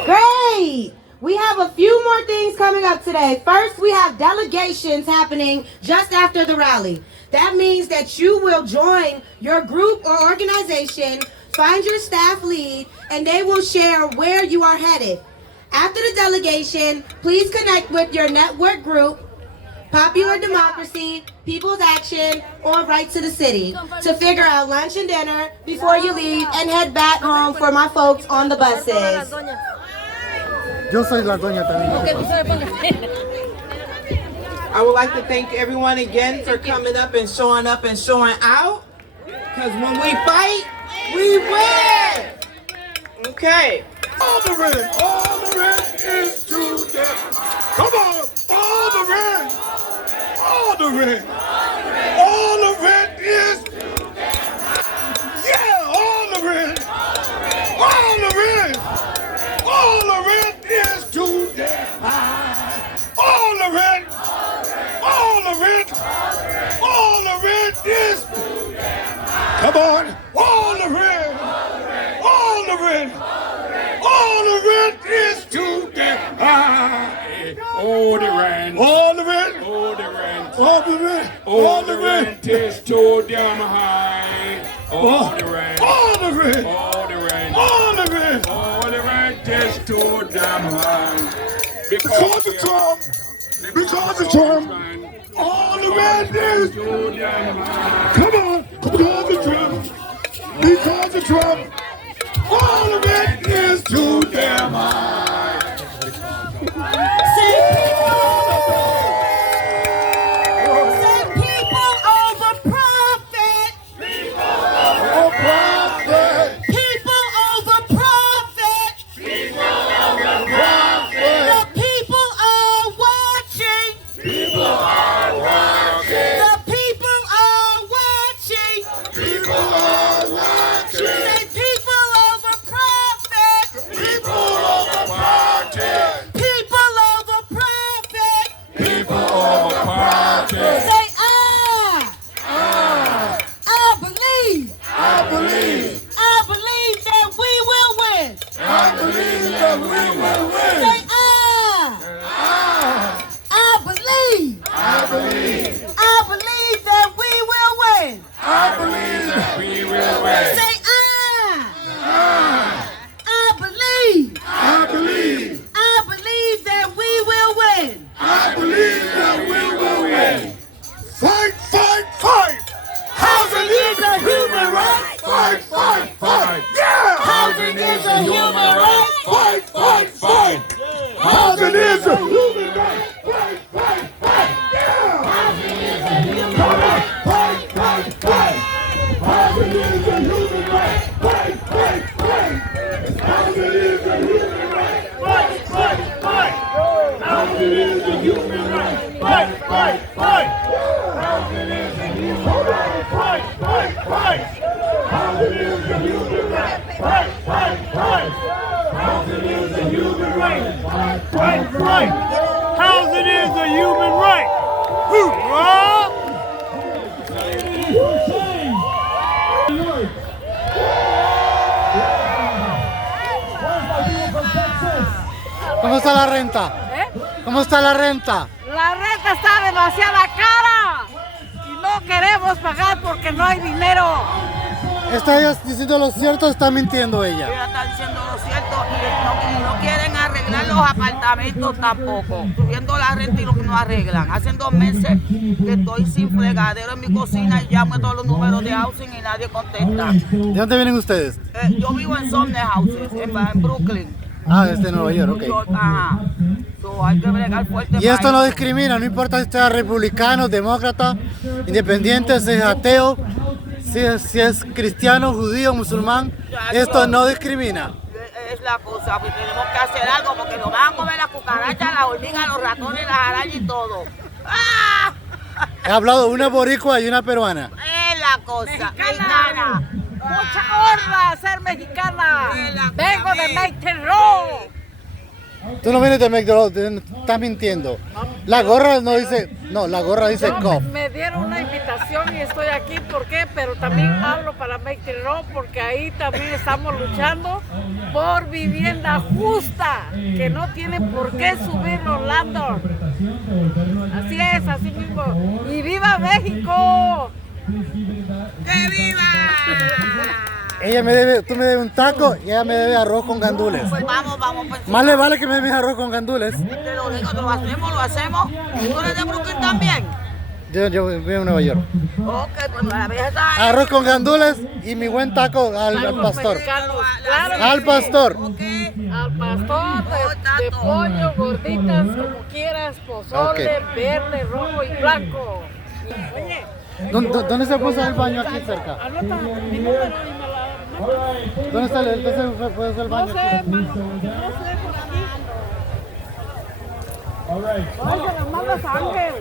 Great! We have a few more things coming up today. First, we have delegations happening just after the rally. That means that you will join your group or organization, find your staff lead, and they will share where you are headed. After the delegation, please connect with your network group, Popular Democracy, People's Action, or Right to the City to figure out lunch and dinner before you leave and head back home for my folks on the buses. Yo soy la doña también. I would like to thank everyone again for coming up and showing out. Because when we fight, we win. Okay. All the rent is too damn. Come on, all the rent is too damn. Yeah, all the rent is too damn high. All the rent is too damn high. Come on, all the rent is too damn high. All the rent is too damn high. All the rent is too damn high. Because of Trump. All the rent is too damn high. Come on, because of Trump. All of it is too damn high. Say people over profit. People over profit. The people are watching. The people are watching. Say people over profit. People over profit. Say I believe that we will win. Say I believe that we will win. Say I believe that we will win. I believe that we will win. Fight. Housing is a human right. Fight. Yeah. Housing is a human right. Fight. Housing is a human right. Fight. Yeah. Housing is a human Come on. right. Fight. Housing is a human right. Fight. Housing is a human right. Fight. Housing is a human right. Fight. Housing is a human right. Fight. Housing is a human right. Fight. Housing is a human right. Fight. Housing is a human right. Hoorah! ¿Cómo está la renta? ¿Cómo está la renta? La renta está demasiada cara y no queremos pagar porque no hay dinero. ¿Está ella diciendo lo cierto o está mintiendo ella? Ella está diciendo lo cierto y no quieren arreglar los apartamentos tampoco. Subiendo la renta y lo que no arreglan. Hace 2 meses que estoy sin fregadero en mi cocina y llamo a todos los números de housing y nadie contesta. ¿De dónde vienen ustedes? Yo vivo en Sumner Houses, en Brooklyn. Ah, desde Nueva York, ok. Ajá. So, hay que bregar fuerte. Y esto no discrimina, no importa si sea republicano, demócrata, independiente, si es ateo, si es cristiano, judío, musulmán, esto no discrimina. Es la cosa, pues tenemos que hacer algo porque nos van a comer las cucarachas, las hormigas, los ratones, las arañas y todo. ¡Ah! He hablado una boricua y una peruana. Es la cosa, mexicana. Mucha honra ser mexicana. Vengo de Mexico. Tú no vienes de McDonald's, estás mintiendo. La gorra no dice, no, la gorra dice COP. Me dieron una invitación y estoy aquí, ¿por qué? Pero también hablo para Mexico porque ahí también estamos luchando por vivienda justa, que no tienen por qué subir los landlords. Así es, así mismo. ¡Y viva México! ¡Que viva! Ella me debe, tú me debes un taco y ella me debe arroz con gandules. Pues vamos. Pues, Más le vale que me des arroz con gandules. te lo digo, lo hacemos. ¿Tú eres de Brooklyn también? Yo vivo en Nueva York. Ok, pues la vieja está ahí. Arroz con gandules y mi buen taco al pastor. Al pastor. Al pastor de pollo, gorditas, como quieras, pozole, verde, rojo y blanco. Oye, ¿Dónde se puso el baño aquí cerca? anota mi número y me la... ¿Dónde está el puede el baño? No sé, mano, no sé por aquí. Ay, se las mandas a Ángel.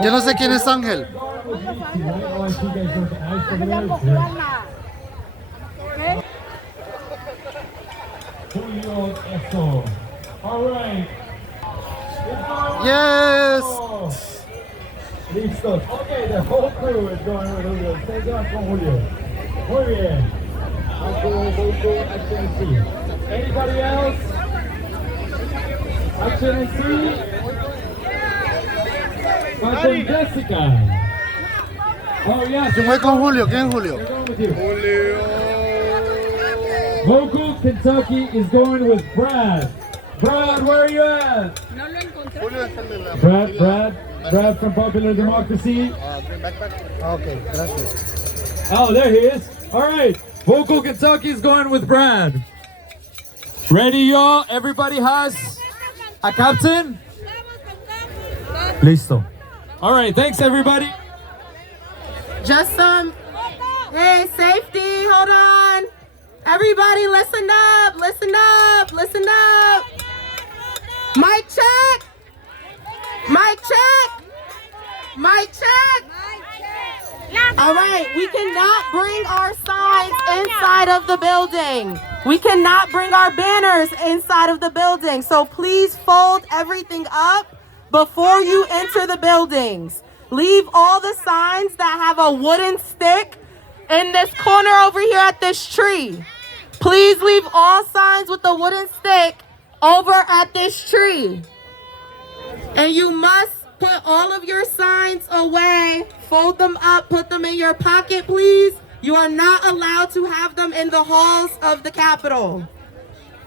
Yo no sé quién es Ángel. Se llama Juana. ¿Ok? Yes. Listo. Okay, the whole crew is going with Julio. Stay down con Julio. Muy bien. Action and C. Anybody else? Action and C. Con Jessica. Oh, yes. ¿Quién fue con Julio? ¿Quién es Julio? Local Kentucky is going with Brad. Brad, where are you at? Brad from Popular Democracy. Okay, gracias. Oh, there he is. All right. Vocal Kentucky is going with Brad. Ready, y'all? Everybody has a captain? Listo. All right. Thanks, everybody. Just some, hey, safety, hold on. Everybody listen up, listen up, listen up. Mic check. Mic check. Mic check. All right, we cannot bring our signs inside of the building. We cannot bring our banners inside of the building. So please fold everything up before you enter the buildings. Leave all the signs that have a wooden stick in this corner over here at this tree. Please leave all signs with a wooden stick over at this tree. And you must put all of your signs away. Fold them up, put them in your pocket, please. You are not allowed to have them in the halls of the Capitol.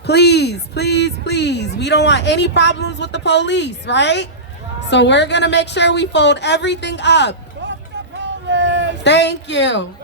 Please, please, please. We don't want any problems with the police, right? So we're gonna make sure we fold everything up. Thank you.